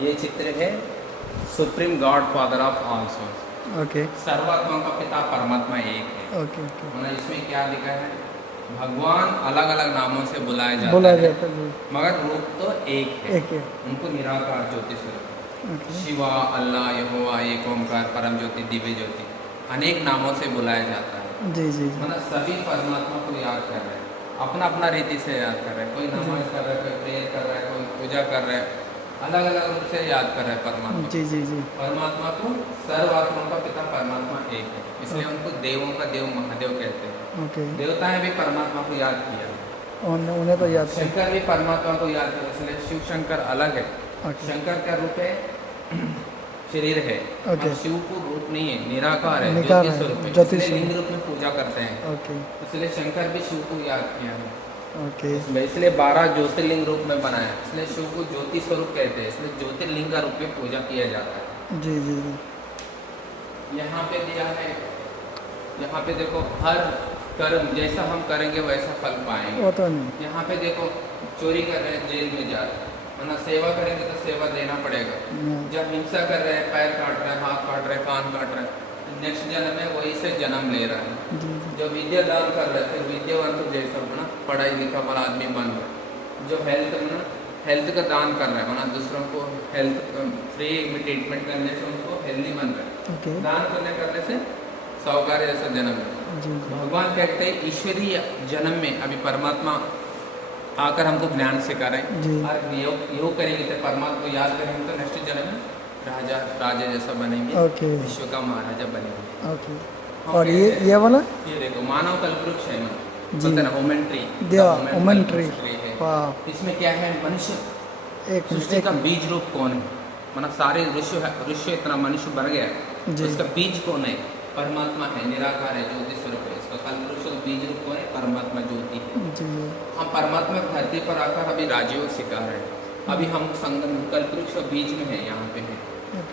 ये चित्र है supreme God father of all souls. Okay सर्वात्माओं का पिता परमात्मा एक है। ओके ओके मतलब इसमें क्या लिखा है, भगवान अलग अलग नामों से बुलाया जाता बोला है जाता है मगर रूप तो एक है। एक है। उनको निराकार ज्योति स्वरूप ओके शिवा, अल्लाह, यहोवा, एक ओमकार, परम ज्योति, दिव्य ज्योति, अनेक नामों से बुलाया जाता है। जी जी जी मतलब सभी परमात्मा को याद कर रहे हैं, अपना अपना रीति से याद कर रहे हैं। कोई नमाज कर रहा है, कोई प्रेयर कर रहा है, कोई पूजा कर रहा है, अलग अलग रूप से याद कर रहे हैं परमात्मा जी जी जी परमात्मा को। सर्वात्माओं का पिता परमात्मा एक है, इसलिए उनको देवों का देव महादेव कहते हैं। ओके देवता ने भी परमात्मा को याद किया, उन्हें तो याद है। शंकर भी परमात्मा को याद किया, इसलिए शिव शंकर अलग है। ओके शंकर का रूप है शरीर है, ओके। और शिव को रूप नहीं है, निराकार है, निराकार ज्योति है, स्वरूप है, ज्योति इसलिए स्वरूप। लिंग रूप में पूजा करते हैं। ओके इसलिए शंकर भी शिव को याद किया है, ओके इसलिए 12 ज्योतिर्लिंग रूप में बनाया, इसलिए शिव को ज्योति स्वरूप कहते हैं, इसलिए ज्योतिर्लिंग का रूप में पूजा किया जाता है। जी जी जी यहाँ पे दिया है, यहाँ पे देखो हर कर्म जैसा हम करेंगे वैसा फल पाएंगे। वो तो नहीं। यहाँ पे देखो चोरी कर रहे हैं जेल में जा रहे हैं, वरना सेवा करेंगे तो सेवा देना पड़ेगा। जब हिंसा कर रहे हैं, पैर काट रहे हैं, हाथ काट रहे हैं, कान काट रहे हैं, नेक्स्ट जन्म में वही से जन्म ले रहा है। जी जी जो विद्या दान कर रहे थे, विद्यावान तो जैसा बना पढ़ाई लिखा वाला आदमी बन रहा। जो हेल्थ बना, हेल्थ का दान कर रहा है, बना दूसरों को हेल्थ फ्री में ट्रीटमेंट करने से उनको हेल्दी बन रहा है। ओके दान करने से साहूकार जैसा जन्म है। जी जी भगवान कहते हैं ईश्वरीय जन्म में अभी परमात्मा आकर हमको ज्ञान सिखा रहे हैं, जी। और योग करेंगे तो परमात्मा को याद करेंगे तो नेक्स्ट जन्म में राजा जैसा बनेंगे, ओके विश्व का महाराजा बनेंगे। ओके। और ये वाला ये देखो मानव कल्पवृक्ष है ना, जी। बोलते हैं ना वुमेन ट्री, वुमेन ट्री। है। वाह इसमें क्या है, मनुष्य एक सृष्टि का बीज रूप कौन है, मतलब सारे ऋषि इतना मनुष्य बन गया है, जी। इसका बीज कौन है, परमात्मा है, निराकार है, ज्योति स्वरूप है। इसका कल्पवृक्ष का बीज रूप कौन है, परमात्मा ज्योति है। जी हम परमात्मा धरती पर आकर अभी राजयोग सिखा रहे हैं। अभी हम संगम कल्पवृक्ष का बीज में है, यहाँ पे है,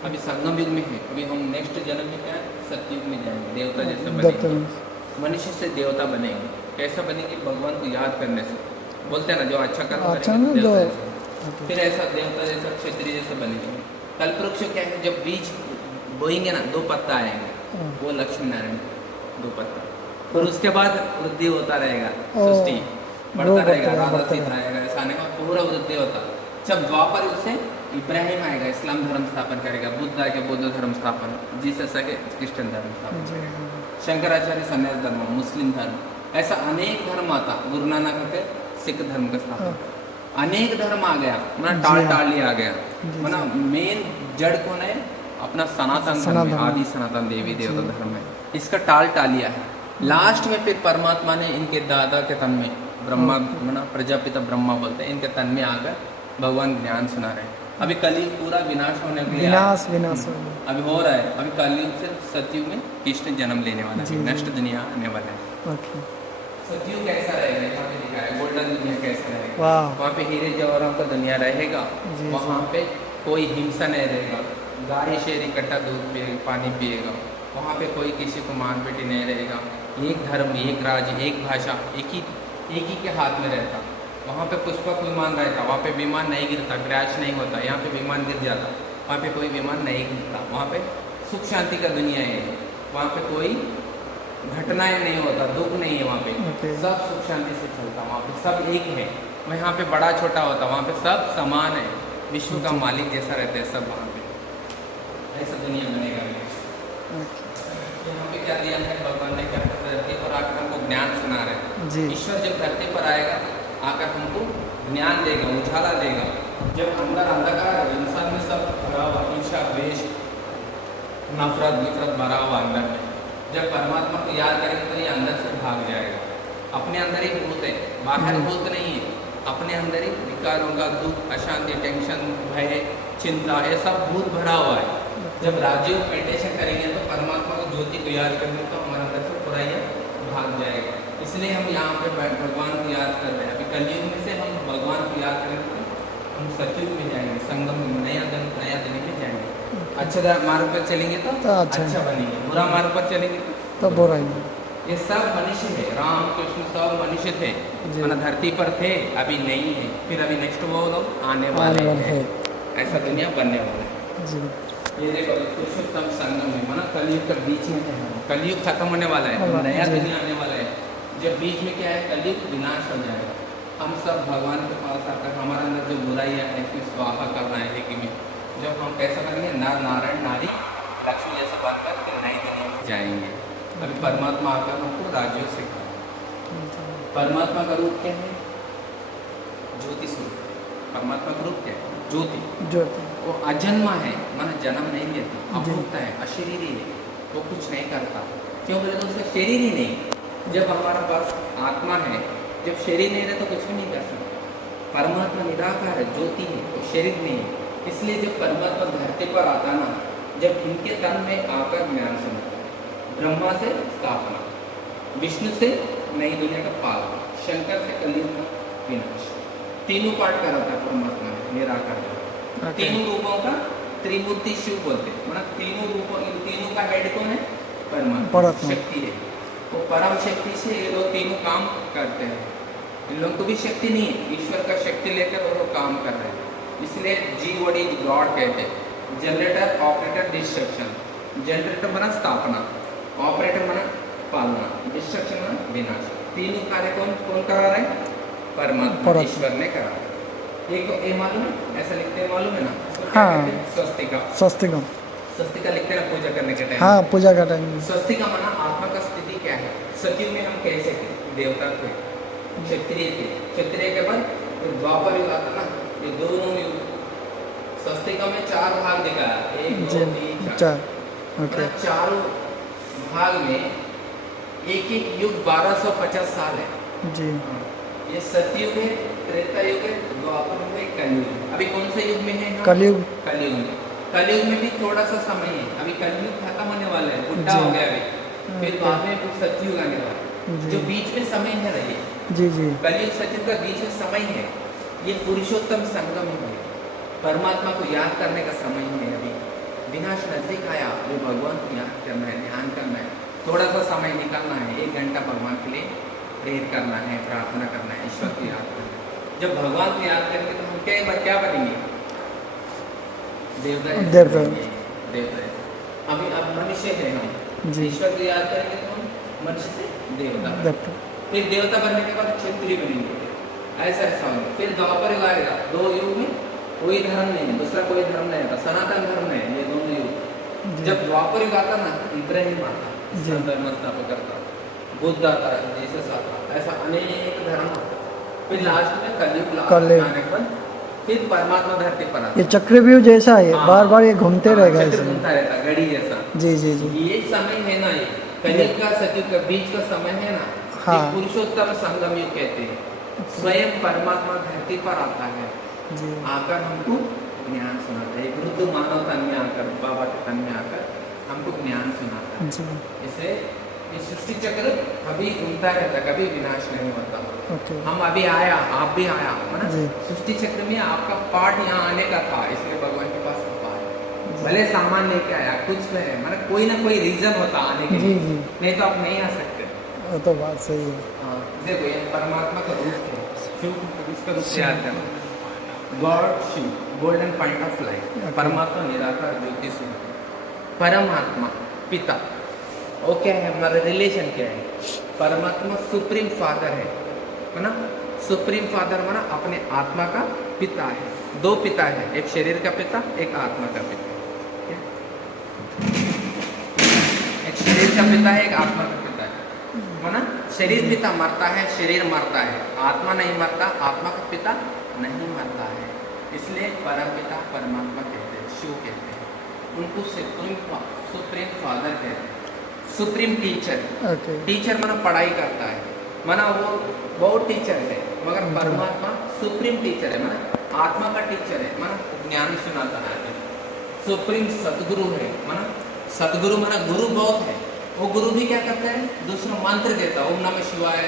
अभी संगम युग में है। अभी हम नेक्स्ट जन्म में क्या है, सतयुग में जाएंगे, देवता जैसे बनेंगे, मनुष्य से देवता बनेंगे। कैसा बनेंगे, भगवान को याद करने से। बोलते हैं ना जो अच्छा कर्म अच्छा करेंगे, ना देवता जो जैसे। फिर ऐसा देवता जैसा क्षत्रिय जैसे बनेंगे। कल्पवृक्ष क्या है, जब बीज बोएंगे ना 2 पत्ता आएंगे, वो लक्ष्मी नारायण 2 पत्ता, और उसके बाद वृद्धि होता रहेगा, सृष्टि बढ़ता रहेगा, राधा सीता आएगा, ऐसा आने का पूरा वृद्धि होता। जब द्वापर युग से इब्राहिम आएगा, इस्लाम धर्म स्थापन करेगा, बुद्ध आएगा, बौद्ध धर्म स्थापन, जीसस आगे क्रिश्चियन धर्म स्थापन, शंकराचार्य संन्यास धर्म, मुस्लिम धर्म, ऐसा अनेक धर्म आता। गुरु नानक के सिख धर्म का स्थापन, अनेक धर्म आ गया, मतलब टाल आ गया। मतलब मेन जड़ कौन है, अपना सनातन धर्म है, आदि सनातन देवी देवता धर्म है, इसका टालिया है। लास्ट में फिर परमात्मा ने इनके दादा के तन में ब्रह्मा, मना प्रजापिता ब्रह्मा बोलते हैं, इनके तन में आकर भगवान ज्ञान सुना रहे हैं। अभी कलयुग पूरा विनाश होने के लिए विनाश अभी हो रहा है। अभी कलयुग से सतयुग में कृष्ण जन्म लेने वाला है, नेक्स्ट दुनिया आने वाला है। ओके सतयुग कैसा रहेगा, यहाँ पे दिखा है गोल्डन दुनिया कैसा रहेगा। वाह वहाँ पे हीरे जवाहरात का दुनिया रहेगा, जी, वहाँ पे कोई हिंसा नहीं रहेगा, गाय शेर इकट्ठा दूध पिए पानी पिएगा, वहाँ पे कोई किसी को मार पीटी नहीं रहेगा, एक धर्म, एक राज्य, एक भाषा, एक ही के हाथ में रहता। वहाँ पे पुष्पक विमान रहता, वहाँ पे विमान नहीं गिरता, क्रैश नहीं होता। यहाँ पे विमान गिर जाता, वहाँ पे कोई विमान नहीं गिरता। वहाँ पे सुख शांति का दुनिया है, वहाँ पे कोई घटनाएं नहीं होता, दुख नहीं है। वहाँ पे सब सुख शांति से चलता, वहाँ पे सब एक है। यहाँ पे बड़ा छोटा होता, वहाँ पे सब समान है, विश्व का मालिक जैसा रहता है सब वहाँ पे। ऐसा दुनिया बनेगा। यहाँ पे क्या दिया है भगवान ने, क्या धरती पर आकर हमको ज्ञान सुना रहे हैं। ईश्वर जब धरती पर आएगा, आकर हमको ज्ञान देगा, उजाला देगा। जब अंदर अंधकार है, इंसान में सब भरा हुआ, ईर्ष्या, द्वेष, नफरत भरा हुआ अंदर में, जब परमात्मा को याद करेंगे तो ये अंदर से भाग जाएगा। अपने अंदर ही भूत है, बाहर भूत नहीं है, अपने अंदर ही विकारों का दुख, अशांति, टेंशन, भय, चिंता, ये सब भूत भरा हुआ है। जब राजयोग मेडिटेशन करेंगे तो परमात्मा को ज्योति को याद करेंगे तो हमारे अंदर से पूरा ये भाग जाएगा। इसलिए हम यहाँ पे भगवान को याद कर रहे हैं। अभी कलयुग में से हम भगवान को याद करेंगे तो हम सतयुग में जाएंगे, संगम में नया दिन में जाएंगे। अच्छा मार्ग पर चलेंगे तो अच्छा बनेंगे, बुरा मार्ग पर चलेंगे तो बुरा। ये सब मनुष्य है, राम कृष्ण सब मनुष्य थे, मतलब धरती पर थे, अभी नहीं है, फिर अभी नेक्स्ट वो लोग आने वाले हैं। ऐसा दुनिया बनने वाला है। जी ये देखो पुरुषोत्तम संगम है माना कलयुग का बीच में है हम। कलयुग खत्म होने वाला है, वाला, नया जी। दुनिया आने वाला है। जब बीच में क्या है, कलयुग विनाश हो जाएगा। हम सब भगवान के पास आकर हमारे अंदर जो बुराइयाँ हैं इसमें स्वाहा करना है एक में। जब हम कैसा करेंगे, नर नारायण नारी लक्ष्मी जैसे बात कर फिर नई दुनिया में जाएंगे। अभी परमात्मा आकर हमको राज्यों सिखा। परमात्मा का रूप क्या है? ज्योति स्वरूप। परमात्मा का रूप क्या है? ज्योति। ज्योति वो अजन्मा है, माना जन्म नहीं लेता, जी। अभूत है, अशरीरी है, वो कुछ नहीं करता। क्यों बोले तो उसका शरीर ही नहीं। जब हमारा पास आत्मा है, जब शरीर नहीं रहे तो कुछ भी नहीं कर सकता। परमात्मा निराकार है, ज्योति है, वो शरीर नहीं है। इसलिए जब परमात्मा धरती पर आता ना, जब इनके तन में आकर ज्ञान सुनाता है। ब्रह्मा से स्थापना, विष्णु से नई दुनिया का पालन, शंकर से कलयुग का विनाश। तीनों पाठ करा था परमात्मा ने, निराकार है। तीनों रूपों का त्रिमूर्ति शिव बोलते हैं। मतलब तीनों रूपों, इन तीनों का हेड कौन है? परमात्मा, शक्ति है। वो परम शक्ति से ये लोग तीनों काम करते हैं। इन लोगों को भी शक्ति नहीं है, ईश्वर का शक्ति लेकर वो लोग काम कर रहे हैं। इसलिए जी वॉट इज गॉड कहते हैं। Generator, operator, destruction. जनरेटर बना स्थापना, ऑपरेटर बना पालना, डिस्ट्रक्शन बना विनाश। तीनों कार्य कौन कौन करा रहे हैं? परमात्मा, ईश्वर ने करा। एक ये मालूम है, ऐसा लिखते हैं, मालूम है ना? हाँ। स्वस्तिका। स्वस्तिकम स्वस्तिका लिखते हैं ना पूजा करने के टाइम। हाँ पूजा का टाइम स्वस्तिका माना आत्मा का स्थिति क्या है। सतयुग में हम कैसे थे? देवता थे, क्षत्रिय थे। क्षत्रिय के बाद द्वापर युग आता ना, ये दोनों युग। स्वस्तिका में 4 भाग दिखाया, 1 2 3 4। ओके मतलब चारों भाग में एक एक युग 1250 साल है। जी ये सतयुग है, त्रेता युग है, द्वापर युग है, कलयुग है। अभी कौन से युग में है हम? कलयुग कलयुग में। कलयुग में भी थोड़ा सा समय है, अभी कलयुग खत्म होने वाला है, बुढ़ा जी। हो गया अभी। फिर बाद में फिर सतयुग आने वाला है। जी। जो बीच में समय है ना, ये जी जी कलयुग सतयुग का बीच में समय है। ये पुरुषोत्तम संगम है, परमात्मा को याद करने का समय है। अभी विनाश नजदीक आया, जो भगवान को याद करना है, ध्यान करना है, थोड़ा सा समय निकालना है। 1 घंटा भगवान के लिए प्रेयर करना है, प्रार्थना करना है, ईश्वर को याद करना है। जब भगवान को याद करेंगे तो हम क्या बनेंगे? देवता। देवता। अभी अब मनुष्य है हम, जी। ईश्वर को याद करेंगे तो हम मनुष्य से देवता बनेंगे। देवता। फिर देवता बनने के बाद क्षत्रिय बनेंगे। ऐसा ऐसा होगा। फिर द्वापर युग आएगा। 2 युग में कोई धर्म नहीं है, दूसरा कोई धर्म नहीं है, सनातन धर्म है ये दोनों युग। जब द्वापर युग आता ना, इब्राहिम आता, जी। धर्म स्थापना करता, बुद्ध आता, जीसस आता, ऐसा अनेक धर्म आता। फिर लास्ट में कलयुग आने के बाद फिर परमात्मा धरती पर आता। ये चक्रव्यूह जैसा है, बार बार ये घूमते रहेगा चक्र इसमें। घूमता रहता, घड़ी जैसा। जी जी जी ये समय है ना, ये कलयुग का सतयुग का बीच का समय है ना, हाँ। ये पुरुषोत्तम संगम युग कहते हैं। स्वयं परमात्मा धरती पर आता है, जी आकर हमको ज्ञान सुनाता है। एक वृद्ध मानव तन में आकर, बाबा के तन में आकर हमको ज्ञान सुनाता है। जी इसलिए ये सृष्टि चक्र कभी घूमता रहता, कभी विनाश नहीं होता। ओके हम अभी आया, आप भी आया, है ना? जी। सृष्टि चक्र में आपका पार्ट यहाँ आने का था, इसलिए भगवान के पास भले सामान लेके आया, कुछ में है, मतलब कोई ना कोई रीजन होता आने के जी लिए, जी नहीं तो आप नहीं आ सकते। वो तो बात सही है। हाँ, देखो ये परमात्मा का रूप है, शिव इसका रूप से याद करना। God Shiv, golden point of life. परमात्मा निराकार ज्योति स्वरूप, परमात्मा पिता। वो क्या है, हमारा रिलेशन क्या है? परमात्मा सुप्रीम फादर है ना? सुप्रीम फादर माना अपने आत्मा का पिता है। 2 पिता है, एक शरीर का पिता, एक आत्मा का पिता। एक शरीर का पिता है, एक आत्मा का पिता है, माना शरीर पिता मरता है, शरीर मरता है, आत्मा नहीं मरता, आत्मा का पिता नहीं मरता है। इसलिए परम पिता परमात्मा कहते हैं, शिव कहते हैं। उनको सुप्रीम फादर कहते हैं, सुप्रीम टीचर। ओके टीचर माना पढ़ाई करता है, माना वो बहुत टीचर है, मगर परमात्मा सुप्रीम टीचर है, माना आत्मा का टीचर है, माना ज्ञान सुनाता है। सुप्रीम सदगुरु है, माना सदगुरु माना गुरु बहुत है। वो गुरु भी क्या करता है? दूसरा मंत्र देता, ओम नमः शिवाय,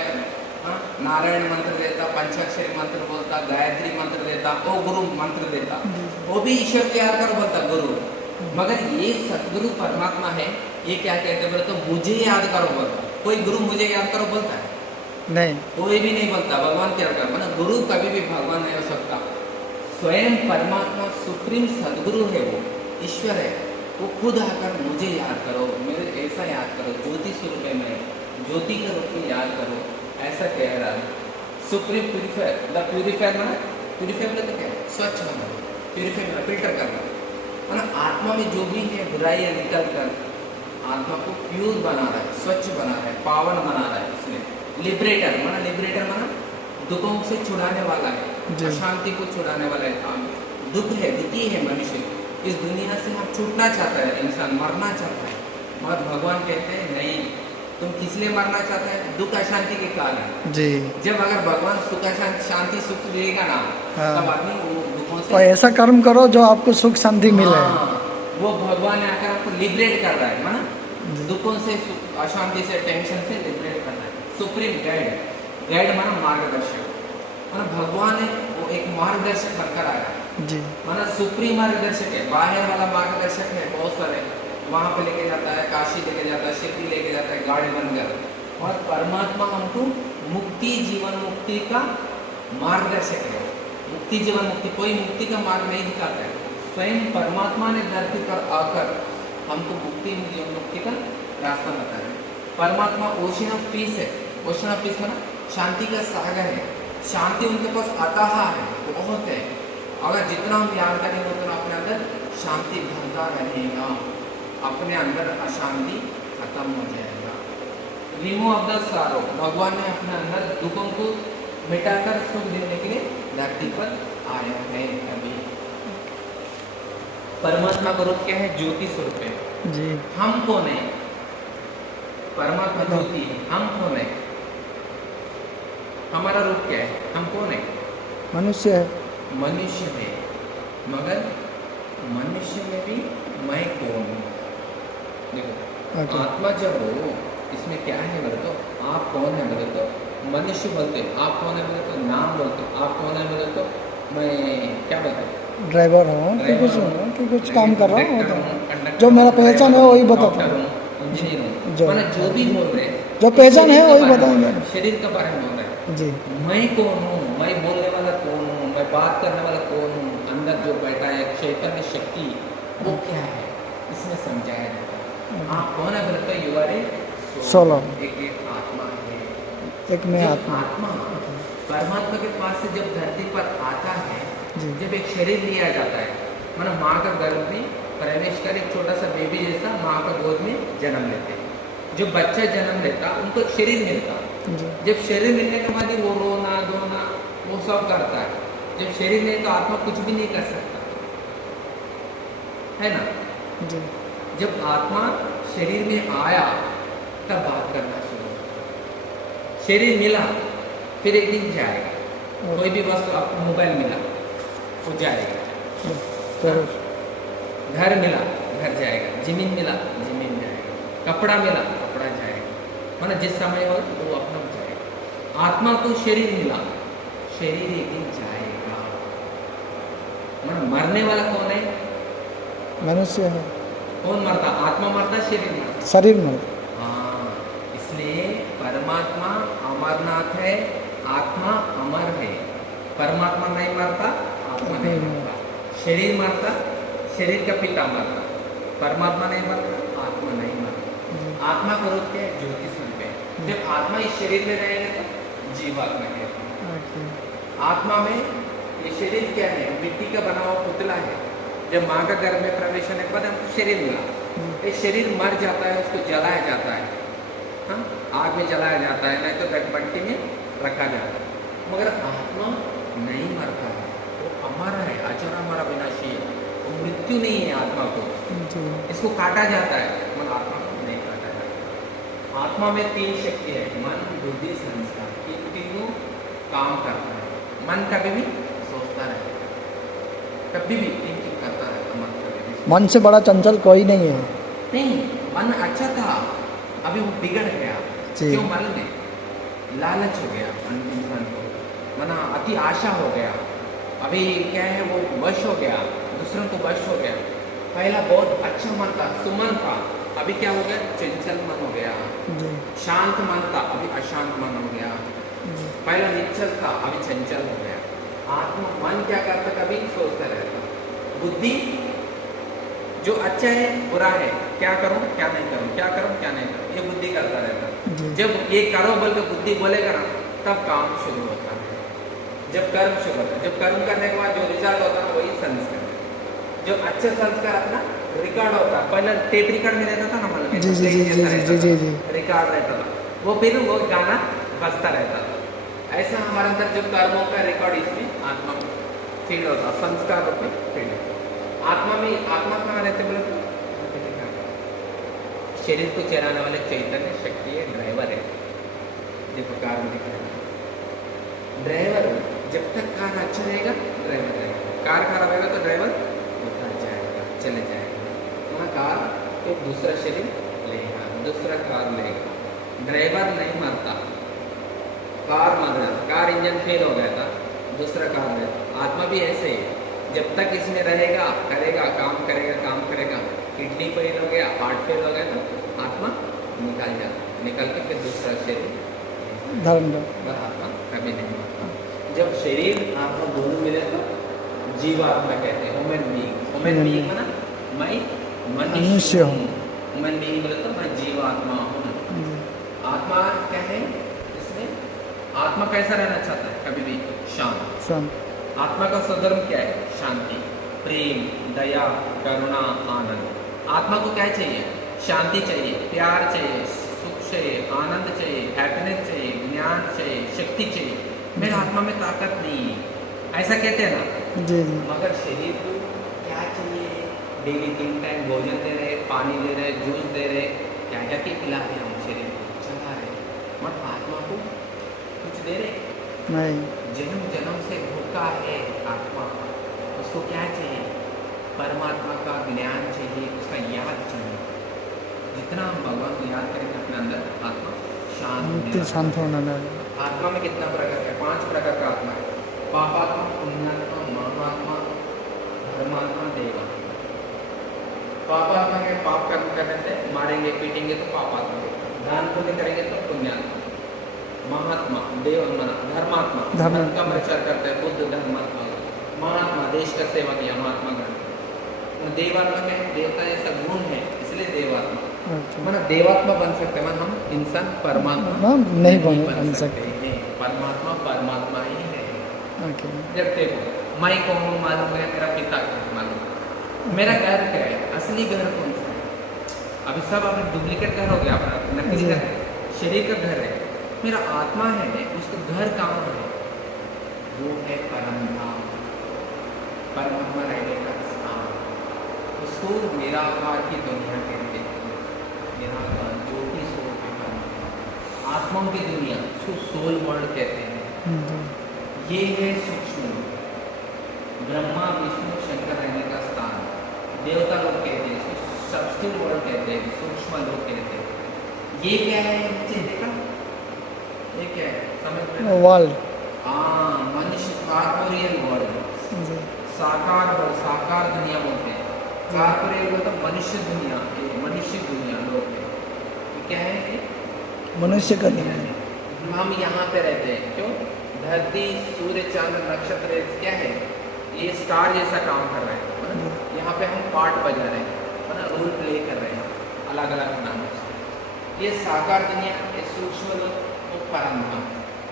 नारायण मंत्र देता, पंचाक्षरी मंत्र बोलता, गायत्री मंत्र देता, वो गुरु मंत्र देता। वो भी ईश्वर को याद करो बोलता गुरु। मगर ये सदगुरु परमात्मा है, ये क्या कहते बोले तो मुझे याद करो बोलता। कोई गुरु मुझे याद करो बोलता है? नहीं, कोई भी नहीं बोलता। भगवान क्या करता, मतलब गुरु कभी भी भगवान नहीं हो सकता। स्वयं परमात्मा सुप्रीम सदगुरु है, वो ईश्वर है, वो खुद आकर मुझे याद करो, मेरे ऐसा याद करो, ज्योति स्वरूप है मैं, ज्योति के रूप में याद करो, ऐसा कह रहा है। सुप्रीम प्यूरिफायर, द प्यूरिफायर माना, प्यूरिफायर मतलब क्या है? स्वच्छ होना, प्यूरिफायर मतलब फिल्टर करना, माना आत्मा में जो भी है बुराइयाँ निकल कर आत्मा को प्यूर बना रहा है, स्वच्छ बना रहा है, पावन बना रहा है। इसलिए लिबरेटर माना दुखों से छुड़ाने वाला है, अशांति को छुड़ाने वाला है। दुख है, दुखी है मनुष्य, इस दुनिया से हम छूटना चाहता है, इंसान मरना चाहता है, मगर भगवान कहते हैं नहीं, तुम किस लिए मरना चाहता है? दुख अशांति के कारण। जी। जब अगर भगवान सुख शांति सुख देगा ना, हाँ। तब आदमी वो दुखों से और ऐसा कर्म करो जो आपको सुख शांति मिले। हाँ, वो भगवान आकर आपको लिबरेट कर रहा है, माना दुखों से, अशांति से, टेंशन से लिबरेट कर रहा है। सुप्रीम गाइड माना मार्गदर्शक, माना भगवान है वो एक मार्गदर्शक बनकर आया है जी। माना सुप्रीम मार्गदर्शक है। बाहर वाला मार्गदर्शक है बहुत सारे, वहाँ पे लेके जाता है, काशी लेके जाता है, शिरडी लेके जाता है गाड़ी बनकर, और परमात्मा हमको मुक्ति, जीवन मुक्ति का मार्गदर्शक है। मुक्ति जीवन मुक्ति, कोई मुक्ति का मार्ग नहीं दिखाता है, स्वयं परमात्मा ने धरती पर आकर हमको मुक्ति जीवन मुक्ति का रास्ता बताया है। परमात्मा ओशन ऑफ पीस है, ओशन ऑफ पीस माना शांति का सागर है, शांति उनके पास अथाह है, बहुत है। अगर जितना हम याद करेंगे उतना अपने अंदर शांति भरता रहेगा, अपने अंदर अशांति खत्म हो जाएगा। रिमूव ऑफ द सारो, भगवान ने अपने अंदर दुखों को मिटाकर सुख देने के लिए धरती पर आया है। अभी परमात्मा का रूप क्या है? ज्योति स्वरूप है जी। हम कौन है? परमात्मा ज्योति है, हम कौन है? हमारा रूप क्या है? हम कौन है? मनुष्य है। मनुष्य है, मगर मनुष्य में भी मैं कौन हूँ? देखो आत्मा जब हो, इसमें क्या है बोले तो, आप कौन है बोले तो मनुष्य बोलते, आप कौन है बोले तो नाम बोलते, आप कौन है बोले तो मैं क्या बोलते, ड्राइवर हूँ कि कुछ काम कर रहा हूँ, जो मेरा पहचान है वही बताता हूँ, इंजीनियर हूँ, जो जो भी बोल रहे हैं, जो पहचान है वही बताएंगे। शरीर के बारे में बोल रहे हैं जी। मैं कौन हूँ, मैं बोलने वाला कौन हूँ, मैं बात करने वाला कौन हूँ, अंदर जो बैठा है चैतन्य शक्ति वो क्या है, इसमें समझाया जाता है। आप कौन है बोले तो यू आर ए सोल, एक आत्मा है, एक में जब आत्मा। आत्मा परमात्मा के पास से जब धरती पर आता है, जी। जब एक शरीर लिया जाता है, माना माँ का गर्भ में प्रवेश कर एक छोटा सा बेबी जैसा माँ का गोद में जन्म लेते हैं। जो बच्चा जन्म लेता उनको एक शरीर मिलता, जब शरीर मिलने के बाद ही वो रोना धोना वो सब करता है। जब शरीर नहीं तो आत्मा कुछ भी नहीं कर सकता है ना। जी। जब आत्मा शरीर में आया तब बात करना शुरू होता। शरीर मिला फिर एक दिन जाएगा, कोई भी वस्तु आपको मोबाइल मिला वो जाएगा, घर मिला घर जाएगा, जमीन मिला जमीन जाएगा, कपड़ा मिला कपड़ा जाएगा, माना जिस समय हो वो अपना जाएगा। आत्मा को शरीर मिला, शरीर एक दिन जाएगा। माना मरने वाला कौन है? मनुष्य है। कौन मरता? आत्मा मरता, शरीर मरता? शरीर में। हाँ, इसलिए परमात्मा अमरनाथ है, आत्मा अमर है। परमात्मा नहीं मरता, आत्मा नहीं मरता। शरीर मरता, शरीर का पिता मरता, परमात्मा नहीं मरता, आत्मा नहीं मरता। आत्मा का रूप क्या है? ज्योति स्वरूप है। जब आत्मा इस शरीर में रहेगा तो जीवात्मा कहते हैं। आत्मा में ये शरीर क्या है? मिट्टी का बना हुआ पुतला है। जब माँ का गर्भ में प्रवेश होने के बाद हमको शरीर मिला, ये शरीर मर जाता है, उसको जलाया जाता है, हाँ आग में जलाया जाता है, नहीं तो गटबट्टी में रखा जाता है। मगर आत्मा नहीं मरता है, वो अमर है, अजर अमर अविनाशी है, वो मृत्यु नहीं है आत्मा को। इसको काटा जाता है मगर आत्मा को नहीं काटा जाता। आत्मा में तीन शक्ति है, मन बुद्धि संस्कार, ये तीनों काम करता है। मन कभी भी सोचता रहता है, कभी भी थिंकिंग करता रहता, मन कभी भी। मन से बड़ा चंचल कोई नहीं है। नहीं, मन अच्छा था, अभी वो बिगड़ गया। क्यों? मन में लालच हो गया इंसान को, मना अति आशा हो गया। अभी क्या है, वो वश हो गया, दूसरों को वश हो गया। पहला बहुत अच्छा मन था, सुमन था, अभी क्या हो गया? चंचल मन हो गया। शांत मन था, अभी अशांत मन हो गया। पहला निश्चल था, अभी चंचल हो गया। आत्मा मन क्या करता, कभी सोचता रहता। बुद्धि जो अच्छा है बुरा है, क्या करूं क्या नहीं करूं, क्या करूं क्या नहीं करूं, ये बुद्धि करता रहता। जी। जब ये करो बोल के बुद्धि बोलेगा ना, तब काम शुरू होता है। जब कर्म शुरू होता है, जब कर्म करने के बाद जो रिजल्ट होता है ना, वही संस्कार है। जो अच्छे संस्कार अपना रिकॉर्ड होता है, पहले टेप रिकॉर्ड में रहता था ना, मतलब जी जी जी जी जी जी जी। रिकॉर्ड रहता था, वो फिर वो गाना बजता रहता था। ऐसा हमारे अंदर जो कर्मों का रिकॉर्ड इसमें आत्मा में फीड होता, संस्कार रूप में फीड होता। आत्मा में, आत्मा कहाँ रहते बोले तो शरीर को चलाने वाले चैतन्य शक्ति है, ड्राइवर है। देखो कार में दिख रहा है ड्राइवर, जब तक कार अच्छा रहेगा ड्राइवर रहेगा, कार खराब रहेगा तो ड्राइवर उतर जाएगा, चले जाएगा। वहाँ कार एक दूसरा शरीर लेगा, दूसरा कार लेगा, ड्राइवर नहीं मरता, कार मर जाता, कार इंजन फेल हो गया था, दूसरा कार लेगा। आत्मा भी ऐसे ही, जब तक इसमें रहेगा करेगा, काम करेगा काम करेगा, किडनी फेल हो गया, हार्ट फेल हो गया तो आत्मा निकल जाता, निकल के फिर दूसरा शरीर धारण पर आत्मा कभी नहीं मरता। जब शरीर आत्मा दोनों मिले तो जीवात्मा कहते हैं, ह्यूमन बीइंग। ह्यूमन बीइंग माना मैं मनुष्य हूँ, ह्यूमन बीइंग बोले तो मैं जीवात्मा हूँ। आत्मा क्या है इसमें, आत्मा कैसा रहना चाहता है, कभी भी शांत। आत्मा का स्वधर्म क्या है, शांति, प्रेम, दया, करुणा, आनंद। आत्मा को क्या चाहिए, शांति चाहिए, प्यार चाहिए, सुख चाहिए, आनंद चाहिए, हैप्पीनेस चाहिए, ज्ञान चाहिए, शक्ति चाहिए। मेरे आत्मा में ताकत नहीं है, ऐसा कहते हैं ना जी। मगर शरीर को क्या चाहिए, डेली 3 टाइम भोजन दे रहे, पानी दे रहे, जूस दे रहे, क्या क्या के खिला रहे हम, शरीर को चला रहे, मगर आत्मा को कुछ दे रहे नहीं। जन्म जन्म से भूखा है आत्मा, उसको क्या चाहिए, परमात्मा का ज्ञान चाहिए, उसका याद चाहिए। जितना हम भगवान को याद करेंगे अपने अंदर आत्मा शांत होने लगेगा। आत्मा में कितना प्रकार है, 5 प्रकार का आत्मा है। पापात्मा, पुण्यात्मा, महात्मा, धर्मात्मा, देवात्मा। पापात्मा के पाप कर्म करने से मारेंगे पीटेंगे तो पापात्मा, दान पुण्य करेंगे तो पुण्यात्मा। महात्मा, धर्मात्मा, धर्म का प्रचार करते हैं, बुद्ध धर्मात्मा। महात्मा, देश का सेवा किया, महात्मा गण। देवात्मा के देवता जैसा गुण है, इसलिए देवात्मा। मतलब देवात्मा बन सकते हैं, हम इंसान परमात्मा नहीं बन सकते हैं। परमात्मा परमात्मा ही है। जब देखो मैं कौन हूँ मालूम है, मेरा पिता मालूम, मेरा घर क्या है, असली घर कौन सा है, अभी सब आपने डुप्लीकेट घर हो गया, अपना नकली घर, शरीर का घर है। मेरा आत्मा है, उसका घर कहाँ है, वो है परम धाम, परमात्मा रहने का स्थान। उसको निराकार की दुनिया कहते हैं, निराकार ज्योति स्वरूप है, आत्माओं की दुनिया, उसको सोल वर्ल्ड कहते हैं। ये है सूक्ष्म, ब्रह्मा विष्णु शंकर रहने का स्थान, देवता लोग कहते हैं, इसको सब्स्टिल वर्ल्ड कहते हैं, सूक्ष्म लोग कहते हैं। ये क्या है, नीचे देखा ये क्या है, समझ में, वर्ल्ड, हाँ, मनुष्य कॉर्पोरियल वर्ल्ड, साकार दुनिया बोलते हैं। कॉर्पोरियल तो मनुष्य दुनिया, मनुष्य दुनिया लोग है, तो क्या है ये मनुष्य का दुनिया। हम यहाँ पे रहते हैं, क्यों, धरती सूर्य चंद्र नक्षत्र क्या है, ये स्टार जैसा काम कर रहे हैं, यहाँ पे हम पार्ट बजा रहे हैं, है ना, रोल प्ले कर रहे हैं अलग अलग नाम से। ये साकार दुनिया, ये सूक्ष्म लोग, परम धाम,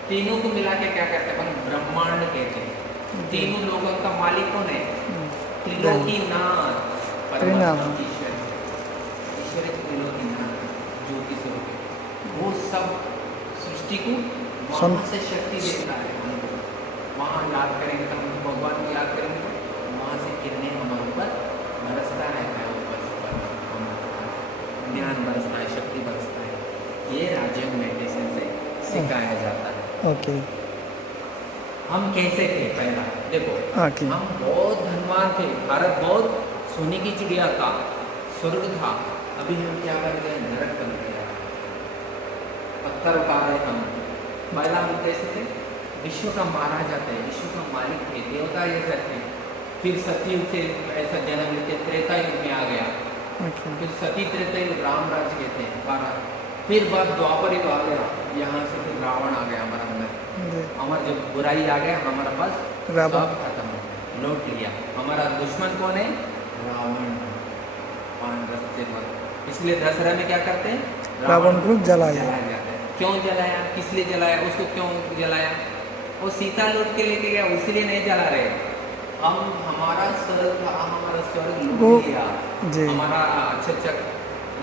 तीनों को मिला के क्या कहते हैं, हम ब्रह्मांड कहते हैं। तीनों लोगों का मालिक कौन है, त्रिलोकीनाथ, परमात्मा ईश्वर, ईश्वर त्रिलोकीनाथ, ज्योति स्वरूप, वो सब सृष्टि को वहाँ से शक्ति देता है हमको। वहाँ याद करेंगे तो हम भगवान को याद करेंगे तो वहाँ से किरणें हमारे ऊपर बरसता रहता है, ऊपर से ज्ञान बरसता है, शक्ति बरसता है। ये राजयोग मेडिटेशन से सिखाया जाता है। ओके, हम कैसे थे पहला, देखो हम बहुत धनवान थे, भारत बहुत सोने की चिड़िया था, स्वर्ग था, अभी हम क्या कर गए, नरक बन गया, पत्थर उठा रहे हम। पहला हम कैसे थे, विश्व का महाराजा थे, विश्व का मालिक थे, देवता जैसे थे। फिर सतयुग से ऐसा जन्म लेते, त्रेता युग में आ गया, फिर सती त्रेता युग राम राज्य के थे 12, फिर बाद द्वापर युग आ गया, यहाँ से फिर रावण आ गया हमारा अंदर, हमारा जब बुराई आ गया हमारा पास रावण। सब खत्म हो गया, लौट लिया। हमारा दुश्मन कौन है? रावण। 5 रस से मत, इसलिए दशहरा में क्या करते हैं? रावण को जलाया। जलाया जाता है। क्यों जलाया? किस लिए जलाया? उसको क्यों जलाया? वो सीता लौट के लेके गया, इसलिए नहीं जला रहे। हम हमारा स्वर्ग वो- लूट लिया, जी। हमारा अच्छा,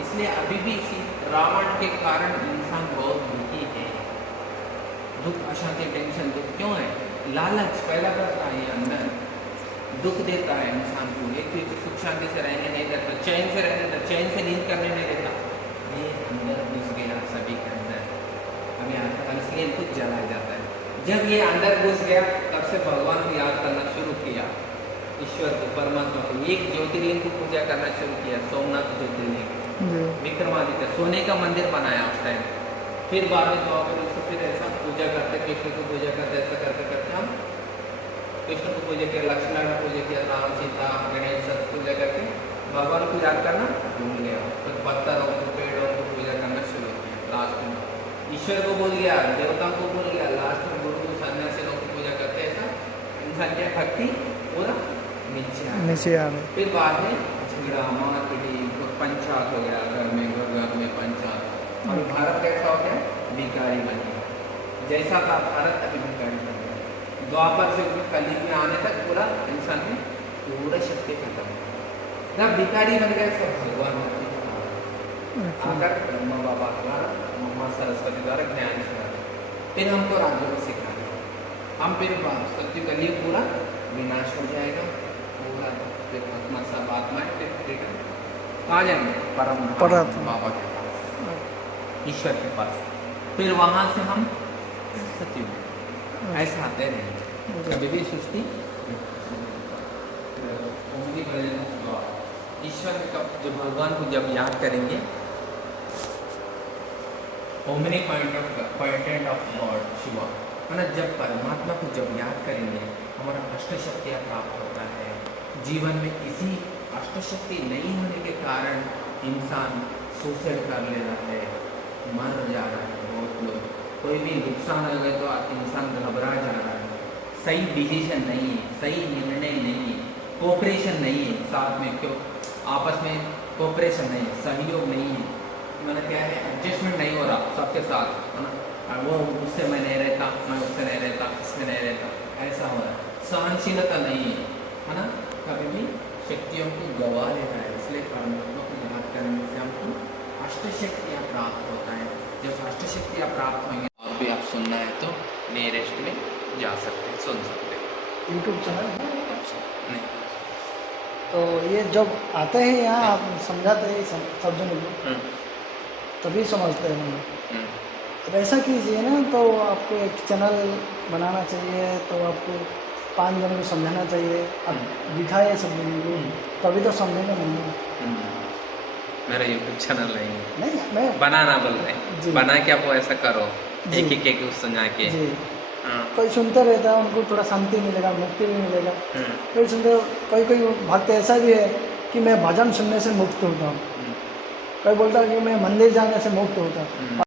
इसलिए अभी भी रावण के कारण इंसान बहुत दुखी है। दुख, अशांति, टेंशन, दुख क्यों है? लालच पैदा करता है ये अंदर, दुख देता है इंसान को, एक सुख शांति से रहने नहीं देता, चैन से रहने देता, चैन से नींद करने नहीं देता। ये अंदर घुस गया सभी के अंदर, हमें आता है, इसलिए इनको जलाया जाता है। जब ये अंदर घुस गया तब से भगवान को याद करना शुरू किया, ईश्वर को, परमात्मा को। एक ज्योतिर्लिंग को पूजा करना शुरू किया, सोमनाथ ज्योतिर्लिंग, जी। विक्रमादित्य, सोने का मंदिर बनाया उस टाइम। फिर बाद में द्वापर युग से फिर ऐसा पूजा करते, कृष्ण को पूजा करते, ऐसा करते करते हम कृष्ण को पूजा किया, लक्ष्मण को पूजा किया, राम सीता गणेश सब पूजा करके भगवान को याद करना भूल गया। फिर पत्थरों को, पेड़ों को पूजा करना शुरू किया। लास्ट में ईश्वर को भूल गया, देवता को भूल गया, लास्ट में गुरु को, सन्यासी लोग को पूजा करते। ऐसा इंसान की भक्ति पूरा नीचे आ रहे। फिर बाद में झगड़ा, मारपीटी, पंचायत हो गया, घर में पंचायत। और भारत कैसा हो गया? भिखारी बन गया। जैसा था भारत अभी भिखारी बन गया। द्वापर से कलयुग में आने तक पूरा इंसान में पूरा शक्ति खत्म हो गया। जब भिखारी बन गया सब भगवान आकर ब्रह्मा बाबा द्वारा, माँ सरस्वती द्वारा ज्ञान सिखा, फिर हमको राज्य को सिखा। हम फिर सत्य कलयुग पूरा विनाश हो जाएगा पूरा, फिर आत्मा सब आत्माएं फिर रिटर्न कहाँ जाएंगे? परम बाबा के पास, ईश्वर के पास। फिर वहाँ से हम सत्य में ऐसा आते रहेंगे, कभी भी सृष्टि ईश्वर का, जब भगवान को जब याद करेंगे, omni pointed of God Shiva, है ना, जब परमात्मा को जब याद करेंगे हमारा अष्टशक्तियाँ प्राप्त होता है। जीवन में इसी अष्टशक्ति नहीं होने के कारण इंसान सुसाइड कर ले रहा है, मर जा रहा है बहुत लोग। कोई भी नुकसान हो गया तो इंसान घबरा जा रहा है, सही डिसीजन नहीं है, सही निर्णय नहीं है, कोऑपरेशन नहीं है साथ में, क्यों आपस में कोऑपरेशन नहीं है, सहयोग नहीं है, मतलब क्या है, एडजस्टमेंट नहीं हो रहा सबके साथ, है ना। वो उससे मैं नहीं रहता, मैं उससे नहीं रहता, इसमें नहीं रहता, ऐसा हो रहा है। सहनशीलता नहीं है ना, कभी भी शक्तियों को गवा लेता है। इसलिए परमात्मा को याद करने से हमको अष्टशक्तियाँ प्राप्त होता है। जब अष्टशक्तियाँ प्राप्त होंगे, और भी आप सुनना है तो नियरेस्ट में जा सकते हैं, सुन सकते हैं। यूट्यूब चैनल है? नहीं, तो ये जब आते हैं यहाँ आप समझाते हैं सब जन को, तभी समझते हैं हम। अब ऐसा कीजिए ना, तो आपको एक चैनल बनाना चाहिए, तो आपको 5 जन को समझाना चाहिए, अब दिखाए सब जन को, तभी तो समझेंगे नहीं। मेरा यूट्यूब चैनल नहीं नहीं मैं बनाना बोल रहे हैं, बना के आप वो ऐसा करो, एक एक सुना के। जी, कोई सुनते रहता है, उनको थोड़ा शांति मिलेगा, मुक्ति भी मिलेगा। कोई सुनते, कोई भक्त ऐसा भी है कि मैं भजन सुनने से मुक्त होता हूँ, कोई बोलता है कि मैं मंदिर जाने से मुक्त होता हूँ।